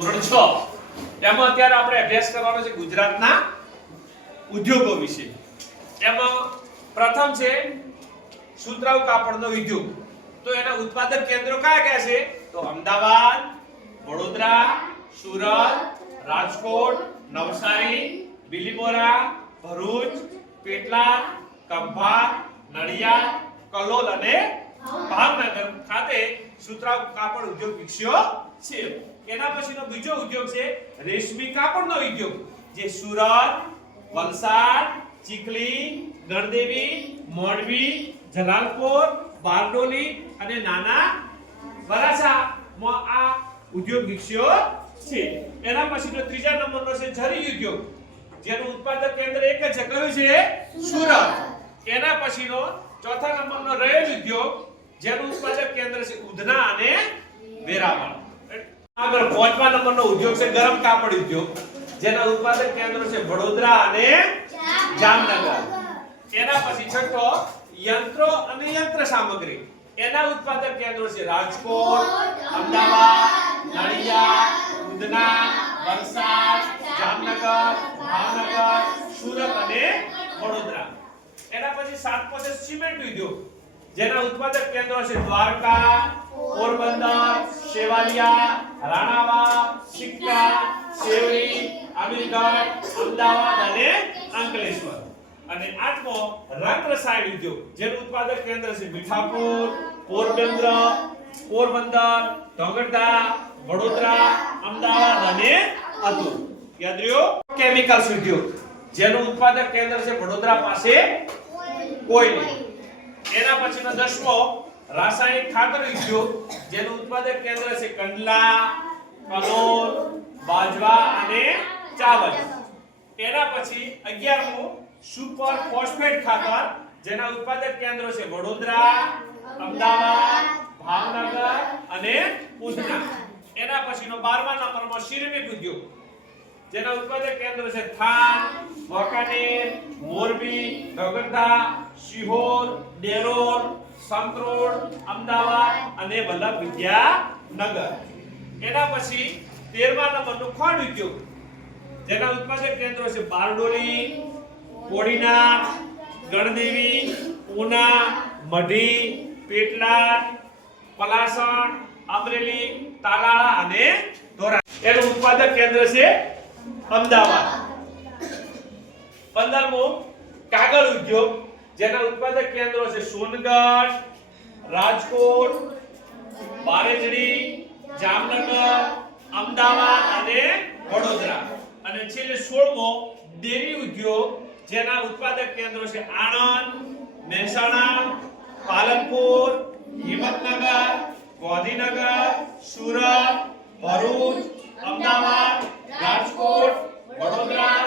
ધોરણ 6 એમાં અત્યારે આપણે અભ્યાસ કરવાનો છે ગુજરાતના ઉદ્યોગો વિશે। એમાં પ્રથમ છે સુતરાઉ કાપડનો ઉદ્યોગ। તો એના ઉત્પાદક કેન્દ્રો કયા કયા છે? તો અમદાવાદ, વડોદરા, સુરત, રાજકોટ, નવસારી, બિલીમોરા, ભરૂચ, પેટલાદ, કંભાર, નડિયાદ, કલોલ અને ભાવનગર ખાતે સુતરાઉ કાપડ ઉદ્યોગ વિકસ્યો છે। એના પછીનો બીજો ઉદ્યોગ છે રેશમી કાપડનો ઉદ્યોગ, જે સુરત, વલસાડ, ચીખલી, ગણદેવી, મોરબી, જલાલપોર, બારડોલી અને નાના વરાછામાં આ ઉદ્યોગ વિકસ્યો છે। એના પછીનો ત્રીજા નંબરનો છે જરી ઉદ્યોગ, જેનું ઉત્પાદક કેન્દ્ર એક જ છે, કયું છે? સુરત। એના પછીનો ચોથા નંબરનો રેલ ઉદ્યોગ, જેનું ઉત્પાદક કેન્દ્ર છે ઉધના અને વેરાવળ। આગળ પાંચમા નંબરનો ઉદ્યોગ છે ગરમ કાપડ ઉદ્યોગ, જેના ઉત્પાદક કેન્દ્રો છે વડોદરા અને જામનગર। એના પછી છઠ્ઠો યંત્રો અને યંત્ર સામગ્રી, એના ઉત્પાદક કેન્દ્રો છે રાજકોટ, અમદાવાદ, નડિયાદ, ઉધના, વલસાડ, જામનગર, ભાવનગર, સુરત અને વડોદરા। એના પછી સાતમો છે સિમેન્ટ ઉદ્યોગ, જેના ઉત્પાદક કેન્દ્રો છે દ્વારકા, પોરબંદર, સેવાલિયા, રાણાવા, સિક્કા, સેવરી, અમીરગઢ, અમદાવાદ અને અંકલેશ્વર। અને આઠમો રંગ રસાયણ ઉદ્યોગ, જેનું ઉત્પાદક કેન્દ્ર છે મીઠાપુર, પોરબંદર, ઢોગરધા, વડોદરા, અમદાવાદ અને અતુલ। યાદ રહ્યો? કેમિકલ્સ ઉદ્યોગ, જેનું ઉત્પાદક કેન્દ્ર છે વડોદરા પાસે કોઈની। એના પછીનો દસમો રાસાયણિક ખાતર ઉદ્યોગ, જેનું ઉત્પાદક કેન્દ્ર છે કંડલા, કલોલ, બાજવા અને ચાવલ। એના પછી 11મો સુપર ફોસ્ફેટ ખાતર, જેના ઉત્પાદક કેન્દ્રો છે વડોદરા, અમદાવાદ, ભાવનગર અને ઉધના। એના પછીનો 12મા નંબરમાં સિરેમિક ઉદ્યોગ, જેના ઉત્પાદક કેન્દ્રો છે થાન, વાંકાનેર, મોરબી, ઢોગરધા, સિહોર, ડેરોર, સંકરોડ, અમદાવાદ અને વલ્લભ વિદ્યાનગર। એના પછી 13મા નંબરનો ખોળ ઉદ્યોગ, જેના ઉત્પાદક કેન્દ્રો છે બારડોલી, કોડીનાર, ગણદેવી, ઉના, મઢી, પેટલાદ, પલાસણ, અમરેલી, તાલાળા અને ધોરા। એનું ઉત્પાદક કેન્દ્ર છે અમદાવાદ। 15મો કાગળ ઉદ્યોગ, જેના ઉત્પાદક કેન્દ્રો છે સોનગઢ, રાજકોટ, બારેજડી, જામનગર, અમદાવાદ અને વડોદરા। અને છેલ્લે 16મો ડેરી ઉદ્યોગ, જેના ઉત્પાદક કેન્દ્રો છે આણંદ, મહેસાણા, પાલનપુર, હિંમતનગર, ગાંધીનગર, સુરત, ભરૂચ, અમદાવાદ, રાજકોટ, વડોદરા